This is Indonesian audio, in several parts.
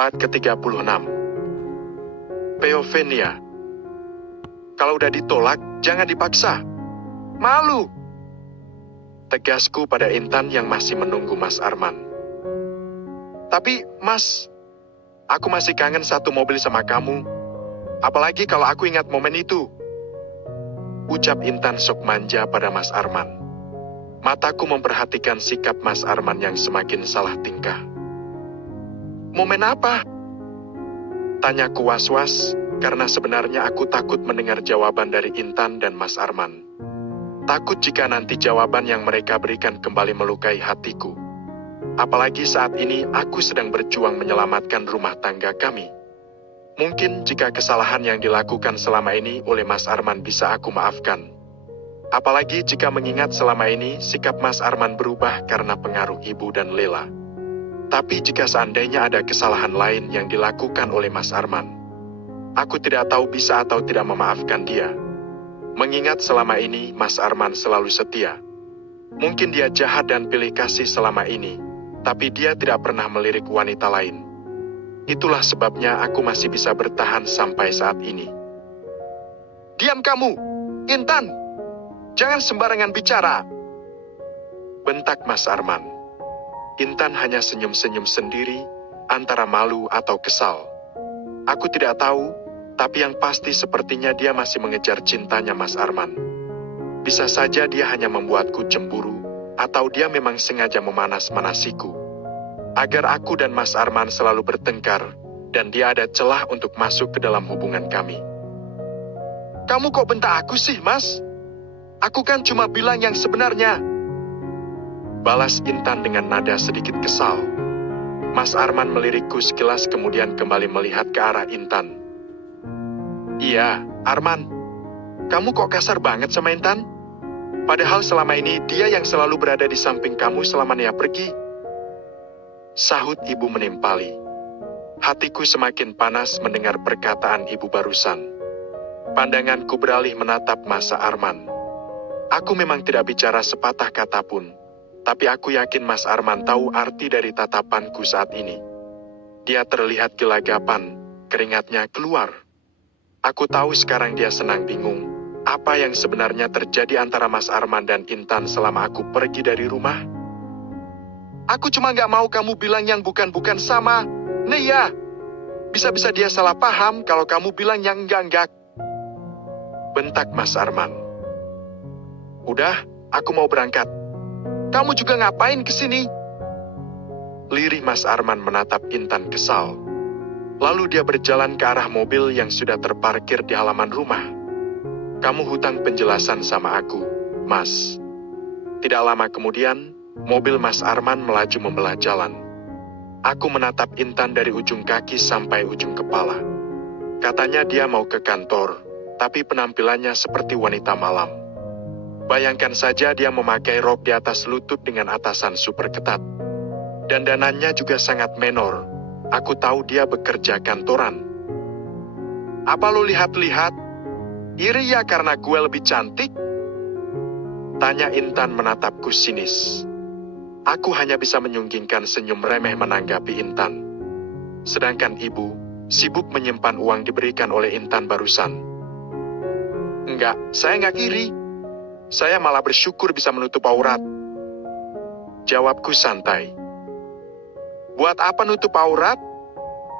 Part ke-36. Peovenia. Kalau udah ditolak, jangan dipaksa. Malu. Tegasku pada Intan yang masih menunggu Mas Arman. Tapi, Mas, aku masih kangen satu mobil sama kamu. Apalagi kalau aku ingat momen itu. Ucap Intan sok manja pada Mas Arman. Mataku memperhatikan sikap Mas Arman yang semakin salah tingkah. Momen apa? Tanyaku was-was, karena sebenarnya aku takut mendengar jawaban dari Intan dan Mas Arman. Takut jika nanti jawaban yang mereka berikan kembali melukai hatiku. Apalagi saat ini aku sedang berjuang menyelamatkan rumah tangga kami. Mungkin jika kesalahan yang dilakukan selama ini oleh Mas Arman bisa aku maafkan. Apalagi jika mengingat selama ini sikap Mas Arman berubah karena pengaruh ibu dan Lela. Tapi jika seandainya ada kesalahan lain yang dilakukan oleh Mas Arman, aku tidak tahu bisa atau tidak memaafkan dia. Mengingat selama ini Mas Arman selalu setia. Mungkin dia jahat dan pilih kasih selama ini, tapi dia tidak pernah melirik wanita lain. Itulah sebabnya aku masih bisa bertahan sampai saat ini. Diam kamu, Intan! Jangan sembarangan bicara! Bentak Mas Arman. Intan hanya senyum-senyum sendiri, antara malu atau kesal. Aku tidak tahu, tapi yang pasti sepertinya dia masih mengejar cintanya Mas Arman. Bisa saja dia hanya membuatku cemburu, atau dia memang sengaja memanas-manasiku. Agar aku dan Mas Arman selalu bertengkar, dan dia ada celah untuk masuk ke dalam hubungan kami. Kamu kok bentak aku sih, Mas? Aku kan cuma bilang yang sebenarnya. Balas Intan dengan nada sedikit kesal. Mas Arman melirikku sekilas kemudian kembali melihat ke arah Intan. Iya, Arman. Kamu kok kasar banget sama Intan? Padahal selama ini dia yang selalu berada di samping kamu selama Nia pergi. Sahut ibu menimpali. Hatiku semakin panas mendengar perkataan ibu barusan. Pandanganku beralih menatap Mas Arman. Aku memang tidak bicara sepatah kata pun. Tapi aku yakin Mas Arman tahu arti dari tatapanku saat ini. Dia terlihat gelagapan, keringatnya keluar. Aku tahu sekarang dia senang bingung. Apa yang sebenarnya terjadi antara Mas Arman dan Intan selama aku pergi dari rumah? Aku cuma gak mau kamu bilang yang bukan-bukan sama Nia. Bisa-bisa dia salah paham kalau kamu bilang yang enggak-enggak. Bentak Mas Arman. Udah, aku mau berangkat. Kamu juga ngapain kesini? Lirih Mas Arman menatap Intan kesal. Lalu dia berjalan ke arah mobil yang sudah terparkir di halaman rumah. Kamu hutang penjelasan sama aku, Mas. Tidak lama kemudian, mobil Mas Arman melaju membelah jalan. Aku menatap Intan dari ujung kaki sampai ujung kepala. Katanya dia mau ke kantor, tapi penampilannya seperti wanita malam. Bayangkan saja dia memakai rok di atas lutut dengan atasan super ketat. Dandanannya juga sangat menor. Aku tahu dia bekerja kantoran. Apa lo lihat-lihat? Iri ya karena gue lebih cantik? Tanya Intan menatapku sinis. Aku hanya bisa menyunggingkan senyum remeh menanggapi Intan. Sedangkan ibu, sibuk menyimpan uang diberikan oleh Intan barusan. Enggak, saya enggak iri. Saya malah bersyukur bisa menutup aurat. Jawabku santai. Buat apa nutup aurat?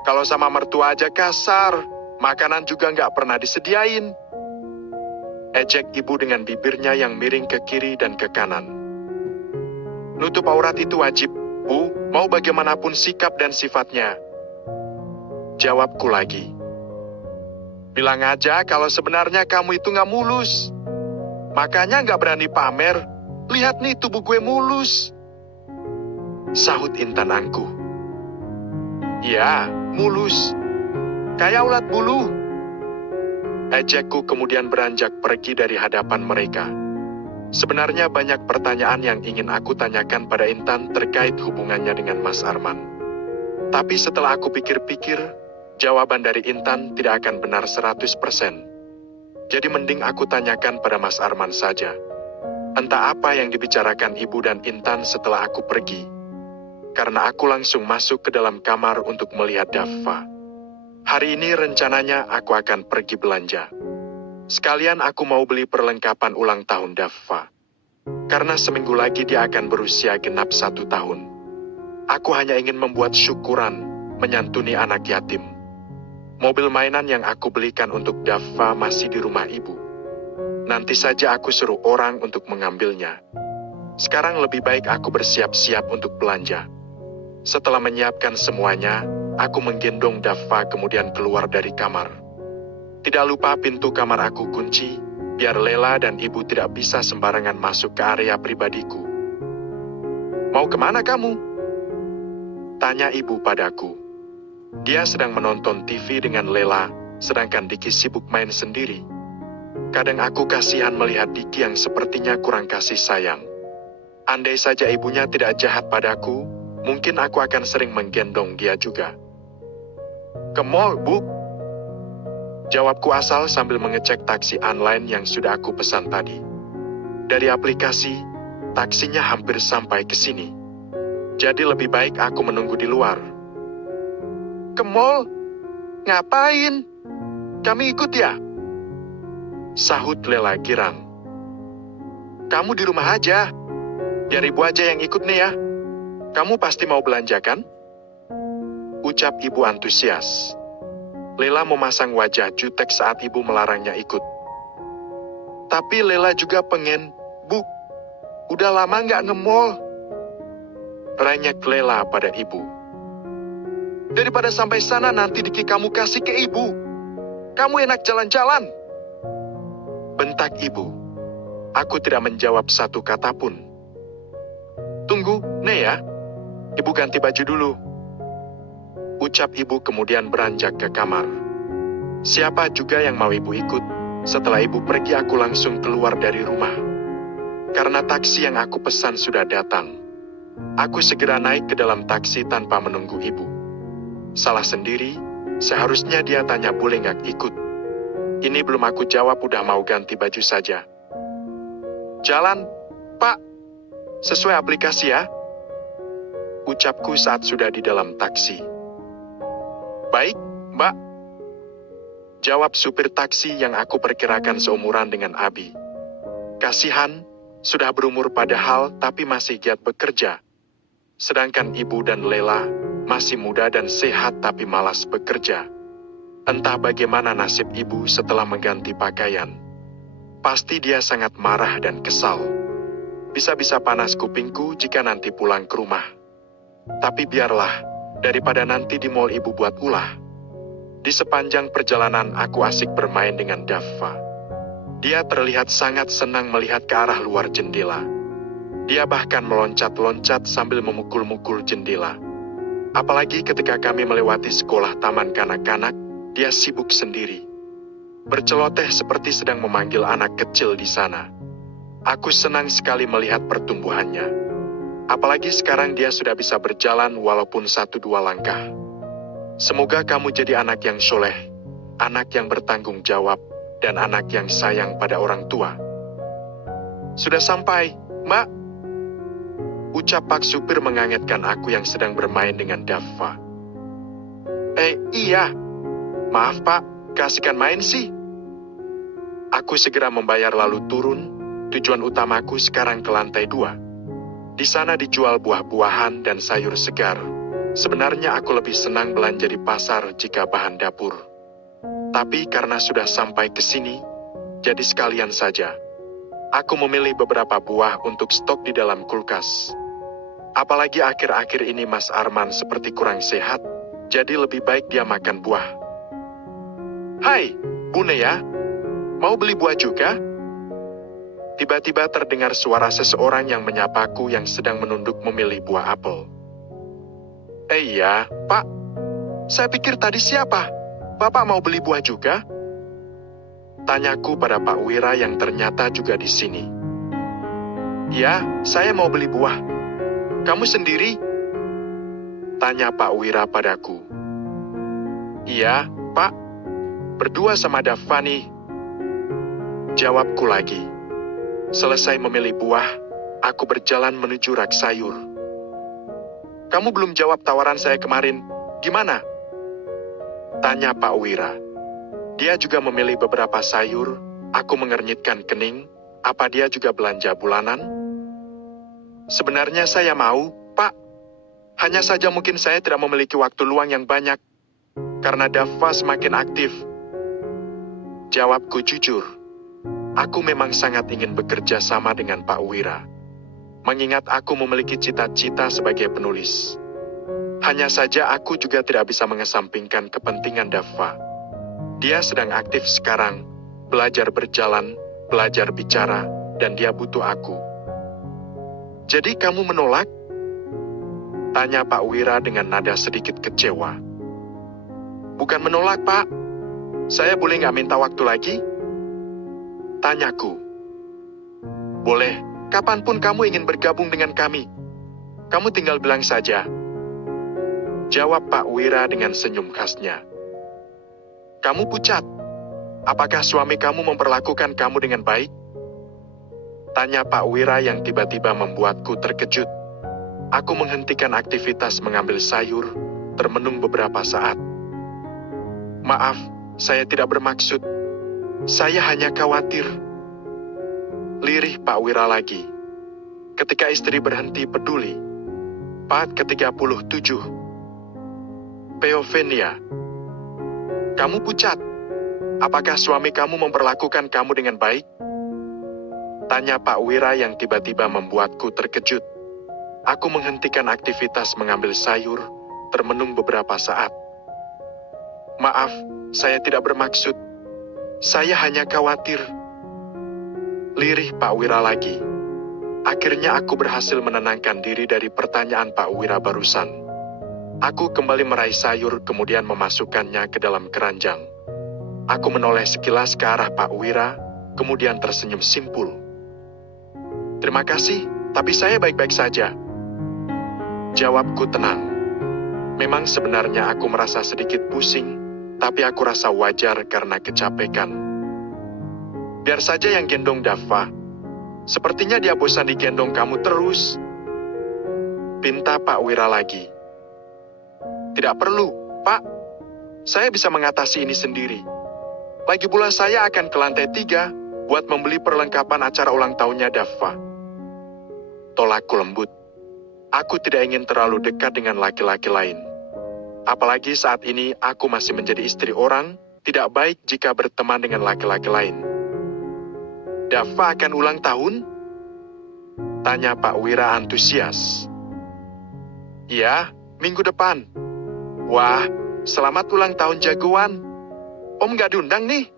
Kalau sama mertua aja kasar, makanan juga nggak pernah disediain. Ejek ibu dengan bibirnya yang miring ke kiri dan ke kanan. Nutup aurat itu wajib, Bu, mau bagaimanapun sikap dan sifatnya. Jawabku lagi. Bilang aja kalau sebenarnya kamu itu nggak mulus. Makanya nggak berani pamer. Lihat nih tubuh gue mulus. Sahut Intan angkuh. Iya, mulus. Kayak ulat bulu. Ejekku kemudian beranjak pergi dari hadapan mereka. Sebenarnya banyak pertanyaan yang ingin aku tanyakan pada Intan terkait hubungannya dengan Mas Arman. Tapi setelah aku pikir-pikir, jawaban dari Intan tidak akan benar 100%. Jadi mending aku tanyakan pada Mas Arman saja. Entah apa yang dibicarakan ibu dan Intan setelah aku pergi. karena aku langsung masuk ke dalam kamar untuk melihat Dava. Hari ini rencananya aku akan pergi belanja. Sekalian aku mau beli perlengkapan ulang tahun Dava. Karena seminggu lagi dia akan berusia genap 1 tahun. Aku hanya ingin membuat syukuran, menyantuni anak yatim. Mobil mainan yang aku belikan untuk Dava masih di rumah ibu. Nanti saja aku suruh orang untuk mengambilnya. Sekarang lebih baik aku bersiap-siap untuk belanja. Setelah menyiapkan semuanya, aku menggendong Dava kemudian keluar dari kamar. Tidak lupa pintu kamar aku kunci, biar Lela dan ibu tidak bisa sembarangan masuk ke area pribadiku. Mau kemana kamu? Tanya ibu padaku. Dia sedang menonton TV dengan Lela, sedangkan Diki sibuk main sendiri. Kadang aku kasihan melihat Diki yang sepertinya kurang kasih sayang. Andai saja ibunya tidak jahat padaku, mungkin aku akan sering menggendong dia juga. Ke mall, Bu? Jawabku asal sambil mengecek taksi online yang sudah aku pesan tadi. Dari aplikasi, taksinya hampir sampai ke sini. Jadi lebih baik aku menunggu di luar. Ke mall? Ngapain? Kami ikut ya? Sahut Lela girang. Kamu di rumah aja. Biar ibu aja yang ikut nih ya. Kamu pasti mau belanja kan? Ucap ibu antusias. Lela memasang wajah jutek saat ibu melarangnya ikut. Tapi Lela juga pengen, Bu. Udah lama nggak nge-mall. Renyek Lela pada ibu. Daripada sampai sana nanti Diki kamu kasih ke ibu. Kamu enak jalan-jalan. Bentak ibu. Aku tidak menjawab satu kata pun. Tunggu, Nek ya. Ibu ganti baju dulu. Ucap ibu kemudian beranjak ke kamar. Siapa juga yang mau ibu ikut? Setelah ibu pergi aku langsung keluar dari rumah. Karena taksi yang aku pesan sudah datang. Aku segera naik ke dalam taksi tanpa menunggu ibu. Salah sendiri, seharusnya dia tanya boleh nggak ikut. Ini belum aku jawab udah mau ganti baju saja. Jalan, Pak. Sesuai aplikasi ya. Ucapku saat sudah di dalam taksi. Baik, Mbak. Jawab supir taksi yang aku perkirakan seumuran dengan Abi. Kasihan, sudah berumur padahal tapi masih giat bekerja. Sedangkan ibu dan Lela masih muda dan sehat tapi malas bekerja. Entah bagaimana nasib ibu setelah mengganti pakaian. Pasti dia sangat marah dan kesal. Bisa-bisa panas kupingku jika nanti pulang ke rumah. Tapi biarlah, daripada nanti di mall ibu buat ulah. Di sepanjang perjalanan aku asik bermain dengan Dava. Dia terlihat sangat senang melihat ke arah luar jendela. Dia bahkan meloncat-loncat sambil memukul-mukul jendela. Apalagi ketika kami melewati sekolah taman kanak-kanak, dia sibuk sendiri. Berceloteh seperti sedang memanggil anak kecil di sana. Aku senang sekali melihat pertumbuhannya. Apalagi sekarang dia sudah bisa berjalan walaupun 1-2 langkah. Semoga kamu jadi anak yang soleh, anak yang bertanggung jawab, dan anak yang sayang pada orang tua. Sudah sampai, Mak. Ucap Pak supir mengangetkan aku yang sedang bermain dengan Dava. Iya. Maaf Pak, kasihkan main sih. Aku segera membayar lalu turun. Tujuan utamaku sekarang ke lantai 2. Di sana dijual buah-buahan dan sayur segar. Sebenarnya aku lebih senang belanja di pasar jika bahan dapur. Tapi karena sudah sampai ke sini, jadi sekalian saja. Aku memilih beberapa buah untuk stok di dalam kulkas. Apalagi akhir-akhir ini Mas Arman seperti kurang sehat, jadi lebih baik dia makan buah. Hai, Bu Nea, mau beli buah juga? Tiba-tiba terdengar suara seseorang yang menyapaku yang sedang menunduk memilih buah apel. Iya, Pak. Saya pikir tadi siapa? Bapak mau beli buah juga? Tanyaku pada Pak Wira yang ternyata juga di sini. Ya, saya mau beli buah. Kamu sendiri? Tanya Pak Wira padaku. Iya, Pak. Berdua sama Dava nih. Jawabku lagi. Selesai memilih buah, aku berjalan menuju rak sayur. Kamu belum jawab tawaran saya kemarin. Gimana? Tanya Pak Wira. Dia juga memilih beberapa sayur. Aku mengernyitkan kening. Apa dia juga belanja bulanan? Sebenarnya saya mau, Pak. Hanya saja mungkin saya tidak memiliki waktu luang yang banyak. Karena Dava semakin aktif. Jawabku jujur. Aku memang sangat ingin bekerja sama dengan Pak Wira. Mengingat aku memiliki cita-cita sebagai penulis. Hanya saja aku juga tidak bisa mengesampingkan kepentingan Dava. Dia sedang aktif sekarang, belajar berjalan, belajar bicara, dan dia butuh aku. Jadi kamu menolak? Tanya Pak Wira dengan nada sedikit kecewa. Bukan menolak, Pak. Saya boleh nggak minta waktu lagi? Tanyaku. Boleh, kapanpun kamu ingin bergabung dengan kami. Kamu tinggal bilang saja. Jawab Pak Wira dengan senyum khasnya. Kamu pucat. Apakah suami kamu memperlakukan kamu dengan baik? Tanya Pak Wira yang tiba-tiba membuatku terkejut. Aku menghentikan aktivitas mengambil sayur, termenung beberapa saat. Maaf, saya tidak bermaksud. Saya hanya khawatir. Lirih Pak Wira lagi. Ketika istri berhenti peduli. Part ke-37. Peovenia. Kamu pucat. Apakah suami kamu memperlakukan kamu dengan baik? Tanya Pak Wira yang tiba-tiba membuatku terkejut. Aku menghentikan aktivitas mengambil sayur, termenung beberapa saat. Maaf, saya tidak bermaksud. Saya hanya khawatir. Lirih Pak Wira lagi. Akhirnya aku berhasil menenangkan diri dari pertanyaan Pak Wira barusan. Aku kembali meraih sayur kemudian memasukkannya ke dalam keranjang. Aku menoleh sekilas ke arah Pak Wira, kemudian tersenyum simpul. Terima kasih, tapi saya baik-baik saja. Jawabku tenang. Memang sebenarnya aku merasa sedikit pusing, tapi aku rasa wajar karena kecapekan. Biar saja yang gendong Dava. Sepertinya dia bosan digendong kamu terus. Pinta Pak Wira lagi. Tidak perlu, Pak. Saya bisa mengatasi ini sendiri. Lagi pula saya akan ke lantai 3 buat membeli perlengkapan acara ulang tahunnya Dava. Tolakku lembut. Aku tidak ingin terlalu dekat dengan laki-laki lain. Apalagi saat ini aku masih menjadi istri orang, tidak baik jika berteman dengan laki-laki lain. Dava akan ulang tahun? Tanya Pak Wira antusias. Iya, minggu depan. Wah, selamat ulang tahun jagoan. Om gak diundang nih?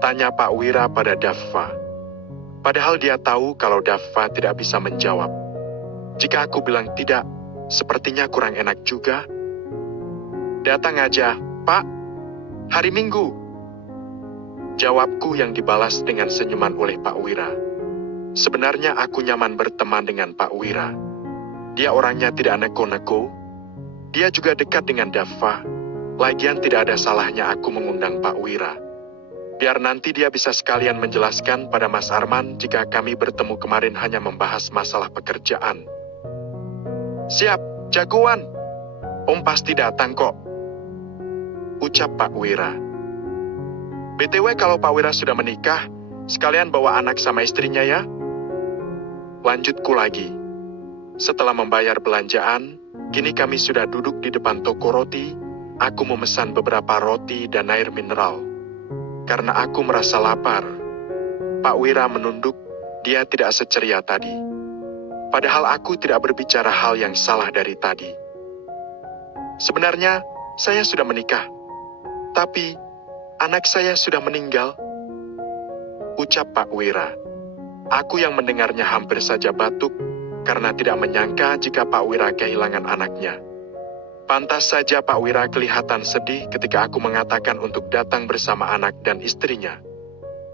Tanya Pak Wira pada Dava. Padahal dia tahu kalau Dava tidak bisa menjawab. Jika aku bilang tidak, sepertinya kurang enak juga. Datang aja, Pak. Hari Minggu. Jawabku yang dibalas dengan senyuman oleh Pak Wira. Sebenarnya aku nyaman berteman dengan Pak Wira. Dia orangnya tidak neko-neko. Dia juga dekat dengan Dava. Lagian tidak ada salahnya aku mengundang Pak Wira. Biar nanti dia bisa sekalian menjelaskan pada Mas Arman jika kami bertemu kemarin hanya membahas masalah pekerjaan. Siap, jagoan. Om pasti datang kok. Ucap Pak Wira. BTW kalau Pak Wira sudah menikah, sekalian bawa anak sama istrinya ya. Lanjutku lagi. Setelah membayar belanjaan, kini kami sudah duduk di depan toko roti. Aku memesan beberapa roti dan air mineral. Karena aku merasa lapar. Pak Wira menunduk, dia tidak seceria tadi. Padahal aku tidak berbicara hal yang salah dari tadi. Sebenarnya, saya sudah menikah. Tapi, anak saya sudah meninggal. Ucap Pak Wira. Aku yang mendengarnya hampir saja batuk, karena tidak menyangka jika Pak Wira kehilangan anaknya. Pantas saja Pak Wira kelihatan sedih ketika aku mengatakan untuk datang bersama anak dan istrinya.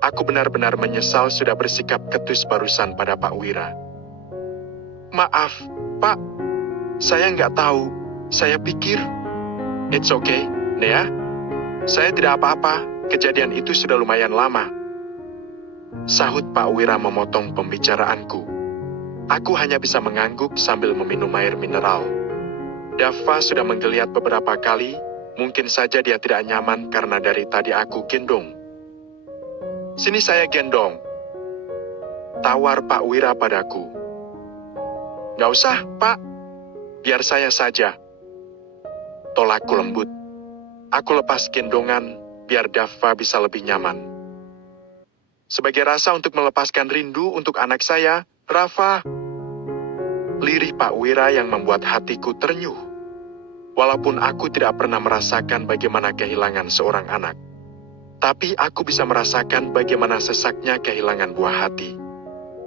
Aku benar-benar menyesal sudah bersikap ketus barusan pada Pak Wira. Maaf, Pak. Saya nggak tahu. Saya pikir. It's okay, Nea. Saya tidak apa-apa. Kejadian itu sudah lumayan lama. Sahut Pak Wira memotong pembicaraanku. Aku hanya bisa mengangguk sambil meminum air mineral. Dava sudah menggeliat beberapa kali, mungkin saja dia tidak nyaman karena dari tadi aku gendong. Sini saya gendong. Tawar Pak Wira padaku. Gak usah, Pak. Biar saya saja. Tolakku lembut. Aku lepas gendongan, biar Dava bisa lebih nyaman. Sebagai rasa untuk melepaskan rindu untuk anak saya, Rafa, lirih Pak Wira yang membuat hatiku ternyuh. Walaupun aku tidak pernah merasakan bagaimana kehilangan seorang anak, tapi aku bisa merasakan bagaimana sesaknya kehilangan buah hati.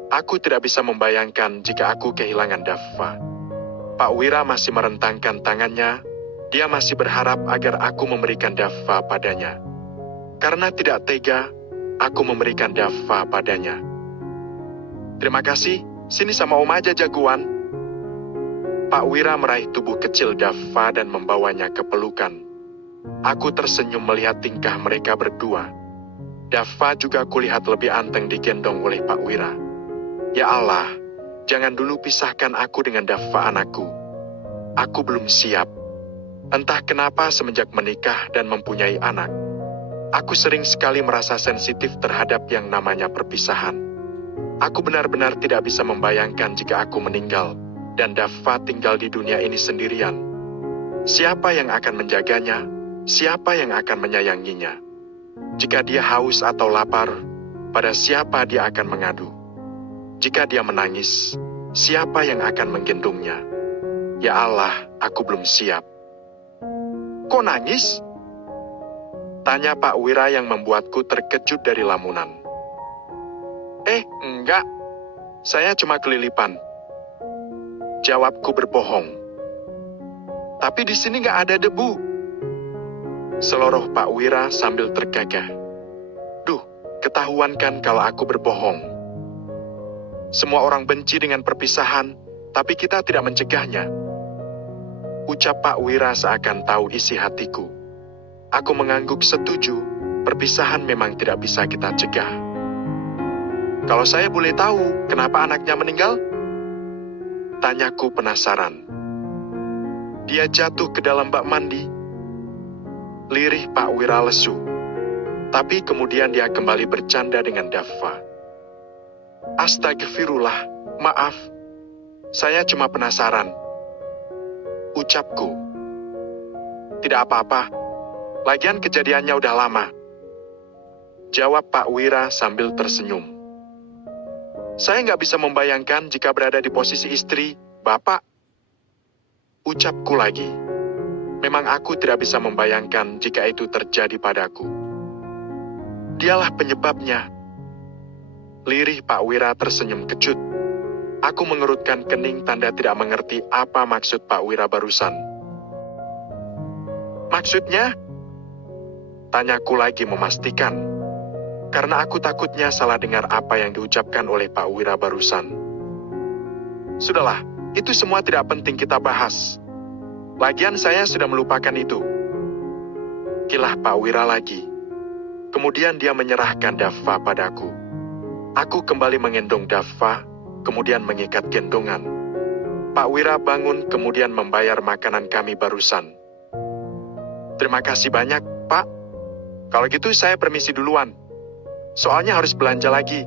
Aku tidak bisa membayangkan jika aku kehilangan Dava. Pak Wira masih merentangkan tangannya. Dia masih berharap agar aku memberikan Dava padanya. Karena tidak tega, aku memberikan Dava padanya. Terima kasih, sini sama Om aja jagoan. Pak Wira meraih tubuh kecil Dava dan membawanya ke pelukan. Aku tersenyum melihat tingkah mereka berdua. Dava juga kulihat lebih anteng digendong oleh Pak Wira. Ya Allah, jangan dulu pisahkan aku dengan Dava anakku. Aku belum siap. Entah kenapa semenjak menikah dan mempunyai anak, aku sering sekali merasa sensitif terhadap yang namanya perpisahan. Aku benar-benar tidak bisa membayangkan jika aku meninggal, dan Dava tinggal di dunia ini sendirian. Siapa yang akan menjaganya? Siapa yang akan menyayanginya? Jika dia haus atau lapar, pada siapa dia akan mengadu? Jika dia menangis, siapa yang akan menggendongnya? Ya Allah, aku belum siap. Kok nangis? Tanya Pak Wira yang membuatku terkejut dari lamunan. Enggak. Saya cuma kelilipan. Jawabku berbohong. Tapi di sini nggak ada debu. Seloroh Pak Wira sambil tergagah. Duh, ketahuan kan kalau aku berbohong. Semua orang benci dengan perpisahan, tapi kita tidak mencegahnya. Ucap Pak Wira seakan tahu isi hatiku. Aku mengangguk setuju, perpisahan memang tidak bisa kita cegah. Kalau saya boleh tahu, kenapa anaknya meninggal? Tanyaku penasaran. Dia jatuh ke dalam bak mandi. Lirih Pak Wira lesu. Tapi kemudian dia kembali bercanda dengan Dava. Astagfirullah, maaf. Saya cuma penasaran. Ucapku. Tidak apa-apa. Lagian kejadiannya udah lama. Jawab Pak Wira sambil tersenyum. Saya nggak bisa membayangkan jika berada di posisi istri, Bapak. Ucapku lagi. Memang aku tidak bisa membayangkan jika itu terjadi padaku. Dialah penyebabnya. Lirih Pak Wira tersenyum kecut. Aku mengerutkan kening tanda tidak mengerti apa maksud Pak Wira barusan. Maksudnya? Tanyaku lagi memastikan. Karena aku takutnya salah dengar apa yang diucapkan oleh Pak Wira barusan. Sudahlah, itu semua tidak penting kita bahas. Lagian saya sudah melupakan itu. Kilah Pak Wira lagi. Kemudian dia menyerahkan Dava padaku. Aku kembali mengendong Dava, kemudian mengikat gendongan. Pak Wira bangun kemudian membayar makanan kami barusan. Terima kasih banyak, Pak. Kalau gitu saya permisi duluan. Soalnya harus belanja lagi.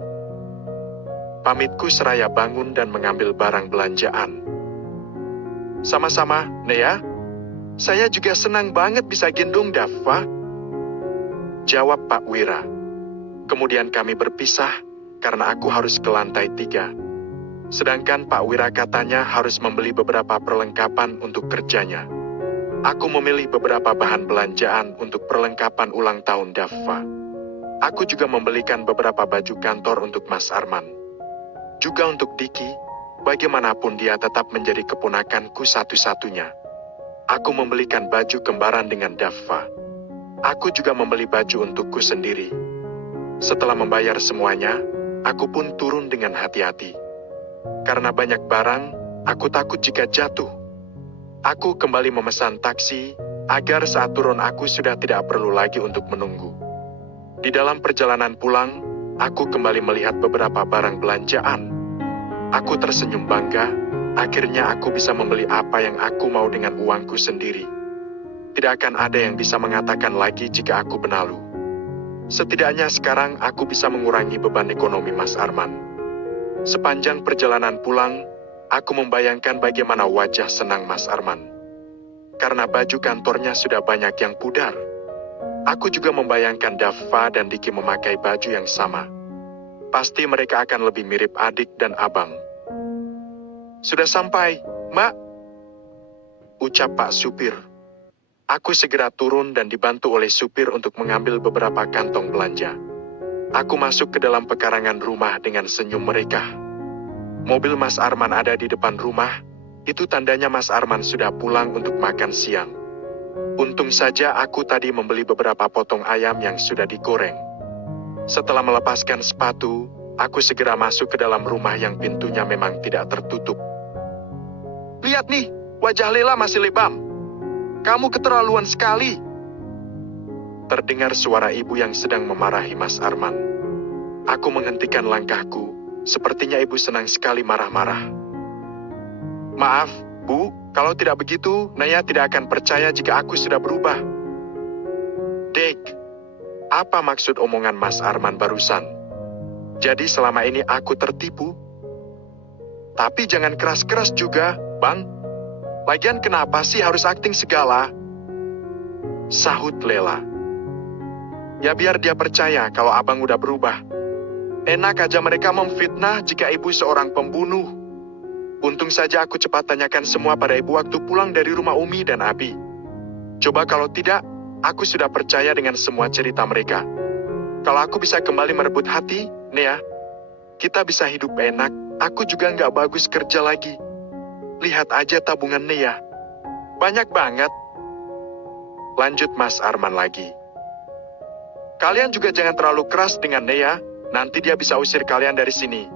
Pamitku seraya bangun dan mengambil barang belanjaan. Sama-sama, Nea. Saya juga senang banget bisa gendong Dava. Jawab Pak Wira. Kemudian kami berpisah karena aku harus ke lantai 3. Sedangkan Pak Wira katanya harus membeli beberapa perlengkapan untuk kerjanya. Aku memilih beberapa bahan belanjaan untuk perlengkapan ulang tahun Dava. Aku juga membelikan beberapa baju kantor untuk Mas Arman. Juga untuk Diki, bagaimanapun dia tetap menjadi keponakanku satu-satunya. Aku membelikan baju kembaran dengan Dava. Aku juga membeli baju untukku sendiri. Setelah membayar semuanya, aku pun turun dengan hati-hati. Karena banyak barang, aku takut jika jatuh. Aku kembali memesan taksi, agar saat turun aku sudah tidak perlu lagi untuk menunggu. Di dalam perjalanan pulang, aku kembali melihat beberapa barang belanjaan. Aku tersenyum bangga. Akhirnya aku bisa membeli apa yang aku mau dengan uangku sendiri. Tidak akan ada yang bisa mengatakan lagi jika aku benalu. Setidaknya sekarang aku bisa mengurangi beban ekonomi Mas Arman. Sepanjang perjalanan pulang, aku membayangkan bagaimana wajah senang Mas Arman. Karena baju kantornya sudah banyak yang pudar. Aku juga membayangkan Dava dan Diki memakai baju yang sama. Pasti mereka akan lebih mirip adik dan abang. Sudah sampai, Mbak, ucap Pak Supir. Aku segera turun dan dibantu oleh supir untuk mengambil beberapa kantong belanja. Aku masuk ke dalam pekarangan rumah dengan senyum mereka. Mobil Mas Arman ada di depan rumah, itu tandanya Mas Arman sudah pulang untuk makan siang. Untung saja aku tadi membeli beberapa potong ayam yang sudah digoreng. Setelah melepaskan sepatu, aku segera masuk ke dalam rumah yang pintunya memang tidak tertutup. Lihat nih, wajah Lela masih lebam. Kamu keterlaluan sekali. Terdengar suara ibu yang sedang memarahi Mas Arman. Aku menghentikan langkahku, sepertinya ibu senang sekali marah-marah. Maaf, Bu, kalau tidak begitu, Naya tidak akan percaya jika aku sudah berubah. Dek, apa maksud omongan Mas Arman barusan? Jadi selama ini aku tertipu? Tapi jangan keras-keras juga, Bang. Lagian kenapa sih harus akting segala? Sahut Lela. Ya biar dia percaya kalau abang udah berubah. Enak aja mereka memfitnah jika ibu seorang pembunuh. Untung saja aku cepat tanyakan semua pada ibu waktu pulang dari rumah Umi dan Abi. Coba kalau tidak, aku sudah percaya dengan semua cerita mereka. Kalau aku bisa kembali merebut hati, Nea, kita bisa hidup enak, aku juga nggak bagus kerja lagi. Lihat aja tabungan Nea. Banyak banget. Lanjut Mas Arman lagi. Kalian juga jangan terlalu keras dengan Nea, nanti dia bisa usir kalian dari sini.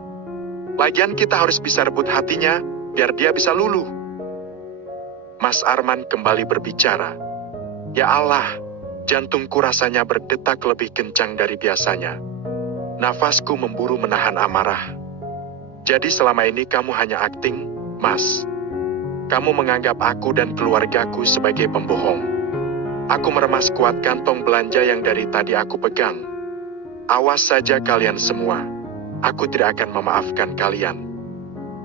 Lagian kita harus bisa rebut hatinya, biar dia bisa luluh. Mas Arman kembali berbicara. Ya Allah, jantungku rasanya berdetak lebih kencang dari biasanya. Nafasku memburu menahan amarah. Jadi selama ini kamu hanya akting, Mas. Kamu menganggap aku dan keluargaku sebagai pembohong. Aku meremas kuat kantong belanja yang dari tadi aku pegang. Awas saja kalian semua. Aku tidak akan memaafkan kalian.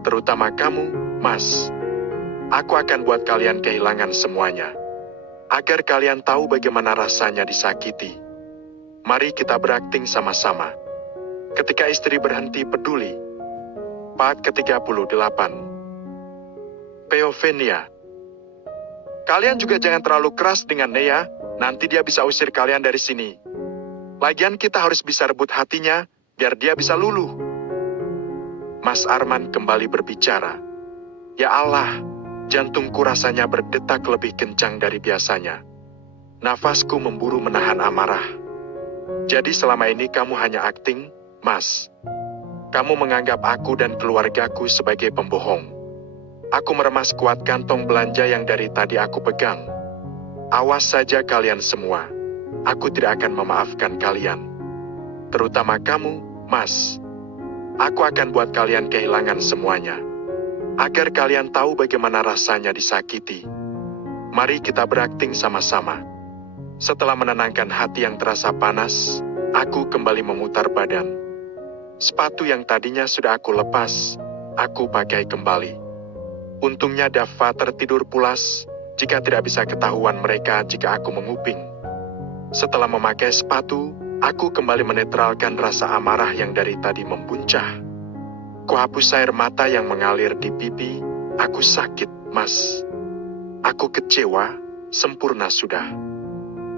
Terutama kamu, Mas. Aku akan buat kalian kehilangan semuanya. Agar kalian tahu bagaimana rasanya disakiti. Mari kita berakting sama-sama. Ketika istri berhenti peduli. Part ke-38. Peovenia. Kalian juga jangan terlalu keras dengan Nea, nanti dia bisa usir kalian dari sini. Lagian kita harus bisa rebut hatinya, biar dia bisa luluh. Mas Arman kembali berbicara. Ya Allah, jantungku rasanya berdetak lebih kencang dari biasanya. Nafasku memburu menahan amarah. Jadi selama ini kamu hanya akting, Mas. Kamu menganggap aku dan keluargaku sebagai pembohong. Aku meremas kuat kantong belanja yang dari tadi aku pegang. Awas saja kalian semua. Aku tidak akan memaafkan kalian. Terutama kamu, Mas. Aku akan buat kalian kehilangan semuanya. Agar kalian tahu bagaimana rasanya disakiti. Mari kita berakting sama-sama. Setelah menenangkan hati yang terasa panas, aku kembali memutar badan. Sepatu yang tadinya sudah aku lepas, aku pakai kembali. Untungnya Dava tertidur pulas, jika tidak bisa ketahuan mereka jika aku menguping. Setelah memakai sepatu, aku kembali menetralkan rasa amarah yang dari tadi membuncah. Kuhapus air mata yang mengalir di pipi, aku sakit, Mas. Aku kecewa, sempurna sudah.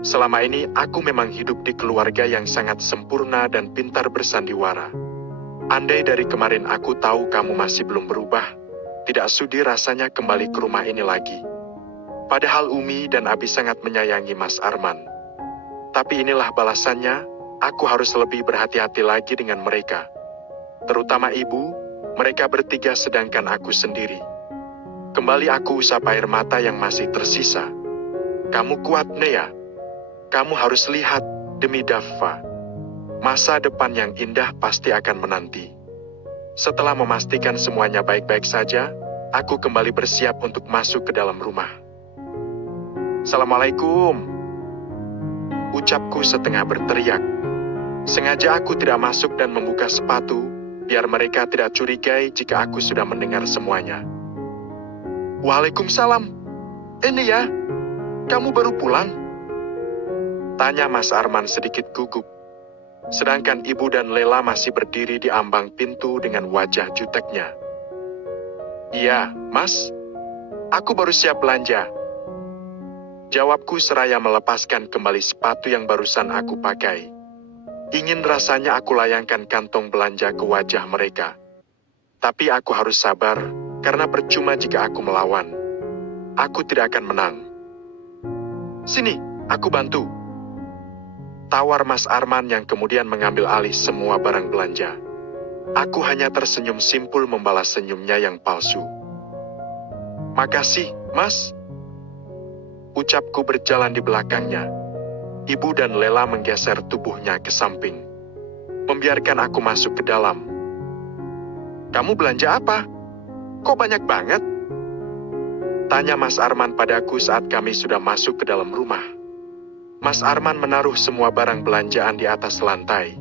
Selama ini aku memang hidup di keluarga yang sangat sempurna dan pintar bersandiwara. Andai dari kemarin aku tahu kamu masih belum berubah, tidak sudi rasanya kembali ke rumah ini lagi. Padahal Umi dan Abi sangat menyayangi Mas Arman. Tapi inilah balasannya, aku harus lebih berhati-hati lagi dengan mereka. Terutama ibu, mereka bertiga sedangkan aku sendiri. Kembali aku usap air mata yang masih tersisa. Kamu kuat, Nea. Kamu harus lihat, demi Dava. Masa depan yang indah pasti akan menanti. Setelah memastikan semuanya baik-baik saja, aku kembali bersiap untuk masuk ke dalam rumah. Assalamualaikum, ucapku setengah berteriak. Sengaja aku tidak masuk dan membuka sepatu, biar mereka tidak curigai jika aku sudah mendengar semuanya. Waalaikumsalam. Ini ya, kamu baru pulang? Tanya Mas Arman sedikit gugup. Sedangkan Ibu dan Lela masih berdiri di ambang pintu dengan wajah juteknya. Iya, Mas. Aku baru siap belanja. Jawabku seraya melepaskan kembali sepatu yang barusan aku pakai. Ingin rasanya aku layangkan kantong belanja ke wajah mereka. Tapi aku harus sabar, karena percuma jika aku melawan. Aku tidak akan menang. Sini, aku bantu. Tawar Mas Arman yang kemudian mengambil alih semua barang belanja. Aku hanya tersenyum simpul membalas senyumnya yang palsu. Makasih, Mas. Ucapku berjalan di belakangnya. Ibu dan Lela menggeser tubuhnya ke samping, membiarkan aku masuk ke dalam. Kamu belanja apa? Kok banyak banget? Tanya Mas Arman padaku saat kami sudah masuk ke dalam rumah. Mas Arman menaruh semua barang belanjaan di atas lantai.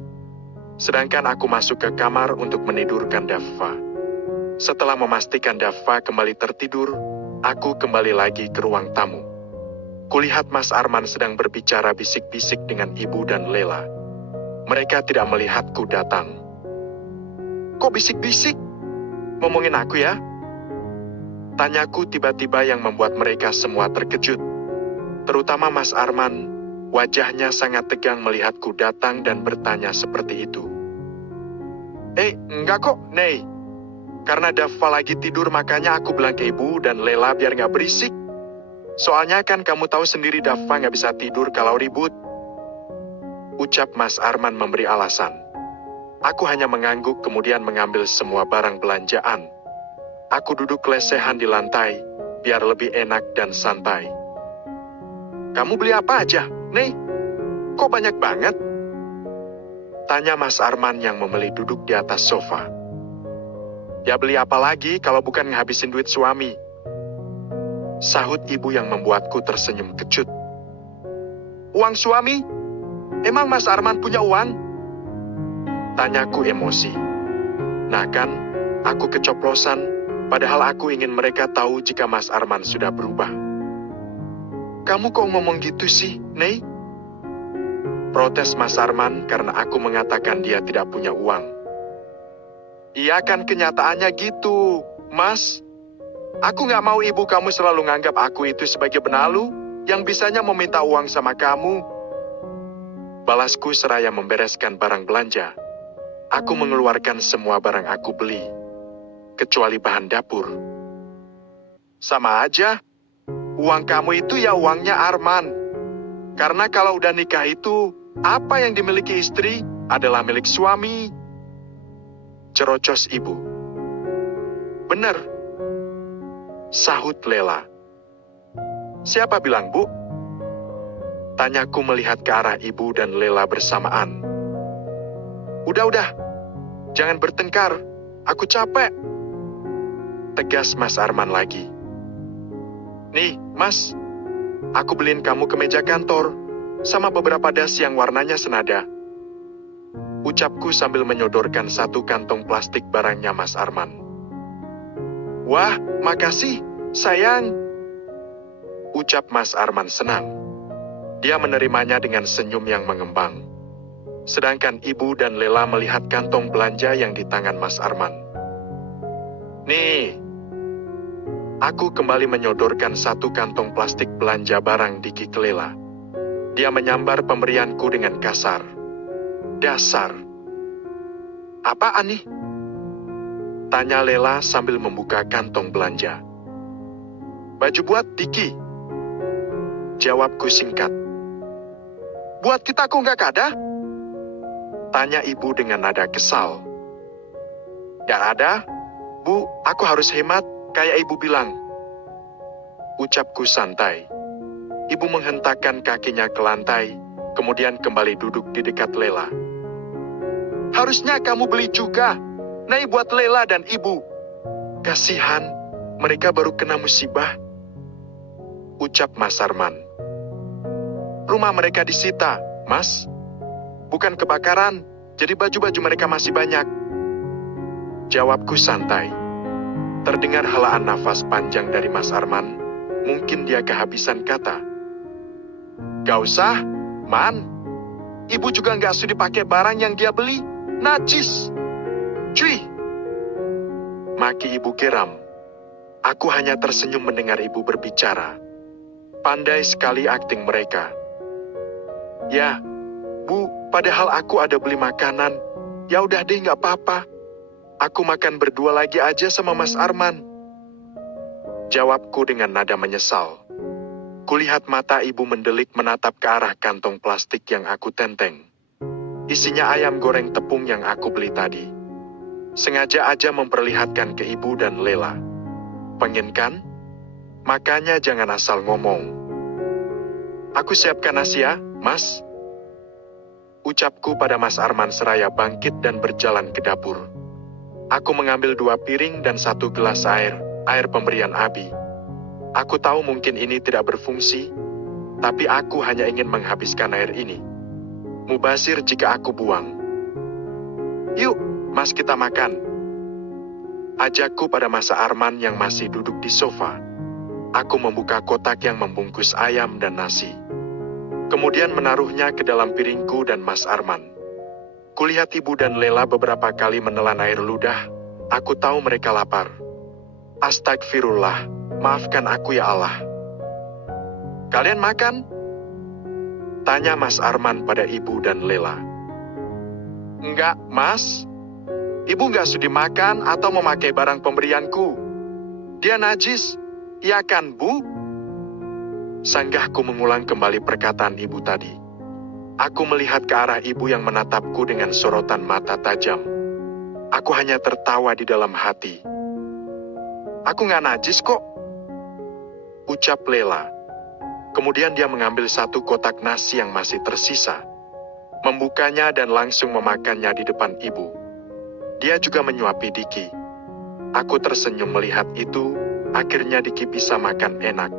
Sedangkan aku masuk ke kamar untuk menidurkan Daffa. Setelah memastikan Daffa kembali tertidur, aku kembali lagi ke ruang tamu. Kulihat Mas Arman sedang berbicara bisik-bisik dengan Ibu dan Lela. Mereka tidak melihatku datang. Kok bisik-bisik? Ngomongin aku ya? Tanyaku tiba-tiba yang membuat mereka semua terkejut. Terutama Mas Arman. Wajahnya sangat tegang melihatku datang dan bertanya seperti itu. Enggak kok, Nei. Karena Daffa lagi tidur makanya aku bilang ke Ibu dan Lela biar nggak berisik. Soalnya kan kamu tahu sendiri Daffa nggak bisa tidur kalau ribut. Ucap Mas Arman memberi alasan. Aku hanya mengangguk kemudian mengambil semua barang belanjaan. Aku duduk lesehan di lantai, biar lebih enak dan santai. Kamu beli apa aja? Nih, kok banyak banget? Tanya Mas Arman yang memilih duduk di atas sofa. Ya beli apa lagi kalau bukan ngehabisin duit suami? Sahut Ibu yang membuatku tersenyum kecut. Uang suami? Emang Mas Arman punya uang? Tanyaku emosi. Nah kan, aku kecoplosan, padahal aku ingin mereka tahu jika Mas Arman sudah berubah. Kamu kok ngomong gitu sih, Nei? Protes Mas Arman karena aku mengatakan dia tidak punya uang. Iya kan kenyataannya gitu, Mas. Aku nggak mau ibu kamu selalu nganggap aku itu sebagai benalu yang bisanya meminta uang sama kamu. Balasku seraya membereskan barang belanja. Aku mengeluarkan semua barang aku beli, kecuali bahan dapur. Sama aja. Uang kamu itu ya uangnya Arman. Karena kalau udah nikah itu, apa yang dimiliki istri adalah milik suami. Cerocos Ibu. Bener. Sahut Lela. Siapa bilang, Bu? Tanyaku melihat ke arah Ibu dan Lela bersamaan. Udah. Jangan bertengkar. Aku capek. Tegas Mas Arman lagi. Nih, Mas, aku beliin kamu kemeja kantor, sama beberapa dasi yang warnanya senada. Ucapku sambil menyodorkan satu kantong plastik barangnya Mas Arman. Wah, makasih, sayang. Ucap Mas Arman senang. Dia menerimanya dengan senyum yang mengembang. Sedangkan Ibu dan Lela melihat kantong belanja yang di tangan Mas Arman. Nih. Aku kembali menyodorkan satu kantong plastik belanja barang di gigi Lela. Dia menyambar pemberianku dengan kasar. Dasar. Apaan nih? Tanya Lela sambil membuka kantong belanja. Baju buat Diki. Jawabku singkat. Buat kita kok nggak ada? Tanya Ibu dengan nada kesal. Nggak ada? Bu, aku harus hemat. Kayak Ibu bilang. Ucapku santai. Ibu menghentakkan kakinya ke lantai, kemudian kembali duduk di dekat Lela. Harusnya kamu beli juga. Nei buat Lela dan ibu. Kasihan, mereka baru kena musibah, ucap Mas Arman. Rumah mereka disita, Mas. Bukan kebakaran, jadi baju-baju mereka masih banyak. Jawabku santai. Terdengar helaan nafas panjang dari Mas Arman. Mungkin dia kehabisan kata. Gak usah, Man. Ibu juga gak sudi pakai barang yang dia beli. Najis. Cuy. Maki ibu geram. Aku hanya tersenyum mendengar ibu berbicara. Pandai sekali akting mereka. Ya, Bu, padahal aku ada beli makanan. Ya udah deh, gak apa-apa. Aku makan berdua lagi aja sama Mas Arman. Jawabku dengan nada menyesal. Kulihat mata ibu mendelik menatap ke arah kantong plastik yang aku tenteng. Isinya ayam goreng tepung yang aku beli tadi. Sengaja aja memperlihatkan ke ibu dan Lela. Pengen kan? Makanya jangan asal ngomong. Aku siapkan nasi ya, Mas. Ucapku pada Mas Arman seraya bangkit dan berjalan ke dapur. Aku mengambil 2 piring dan 1 gelas air pemberian Abi. Aku tahu mungkin ini tidak berfungsi, tapi aku hanya ingin menghabiskan air ini. Mubazir jika aku buang. Yuk, Mas, kita makan. Ajakku pada Mas Arman yang masih duduk di sofa. Aku membuka kotak yang membungkus ayam dan nasi. Kemudian menaruhnya ke dalam piringku dan Mas Arman. Kulihat ibu dan Lela beberapa kali menelan air ludah. Aku tahu mereka lapar. Astagfirullah, maafkan aku ya Allah. Kalian makan? Tanya Mas Arman pada ibu dan Lela. Enggak, Mas. Ibu enggak sudi makan atau memakai barang pemberianku. Dia najis. Iya kan, Bu? Sanggahku mengulang kembali perkataan ibu tadi. Aku melihat ke arah ibu yang menatapku dengan sorotan mata tajam. Aku hanya tertawa di dalam hati. Aku nggak najis kok, ucap Lela. Kemudian dia mengambil 1 kotak nasi yang masih tersisa, membukanya dan langsung memakannya di depan ibu. Dia juga menyuapi Diki. Aku tersenyum melihat itu, akhirnya Diki bisa makan enak.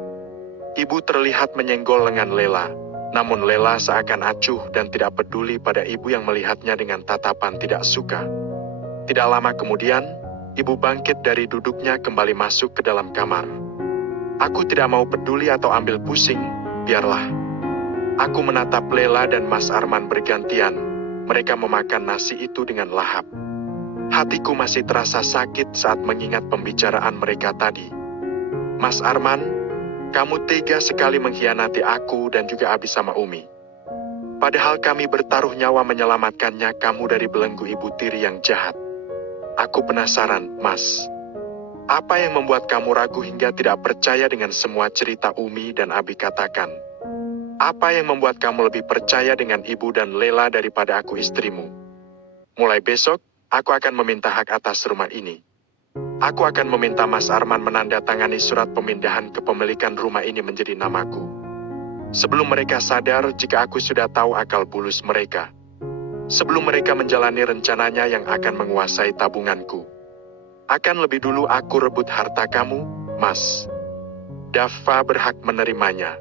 Ibu terlihat menyenggol lengan Lela, namun Lela seakan acuh dan tidak peduli pada ibu yang melihatnya dengan tatapan tidak suka. Tidak lama kemudian, ibu bangkit dari duduknya kembali masuk ke dalam kamar. Aku tidak mau peduli atau ambil pusing, biarlah. Aku menatap Lela dan Mas Arman bergantian. Mereka memakan nasi itu dengan lahap. Hatiku masih terasa sakit saat mengingat pembicaraan mereka tadi. Mas Arman, kamu tega sekali mengkhianati aku dan juga Abi sama Umi. Padahal kami bertaruh nyawa menyelamatkannya kamu dari belenggu ibu tiri yang jahat. Aku penasaran, Mas. Apa yang membuat kamu ragu hingga tidak percaya dengan semua cerita Umi dan Abi katakan? Apa yang membuat kamu lebih percaya dengan ibu dan Lela daripada aku istrimu? Mulai besok, aku akan meminta hak atas rumah ini. Aku akan meminta Mas Arman menandatangani surat pemindahan kepemilikan rumah ini menjadi namaku. Sebelum mereka sadar jika aku sudah tahu akal bulus mereka. Sebelum mereka menjalani rencananya yang akan menguasai tabunganku. Akan lebih dulu aku rebut harta kamu, Mas. Dava berhak menerimanya.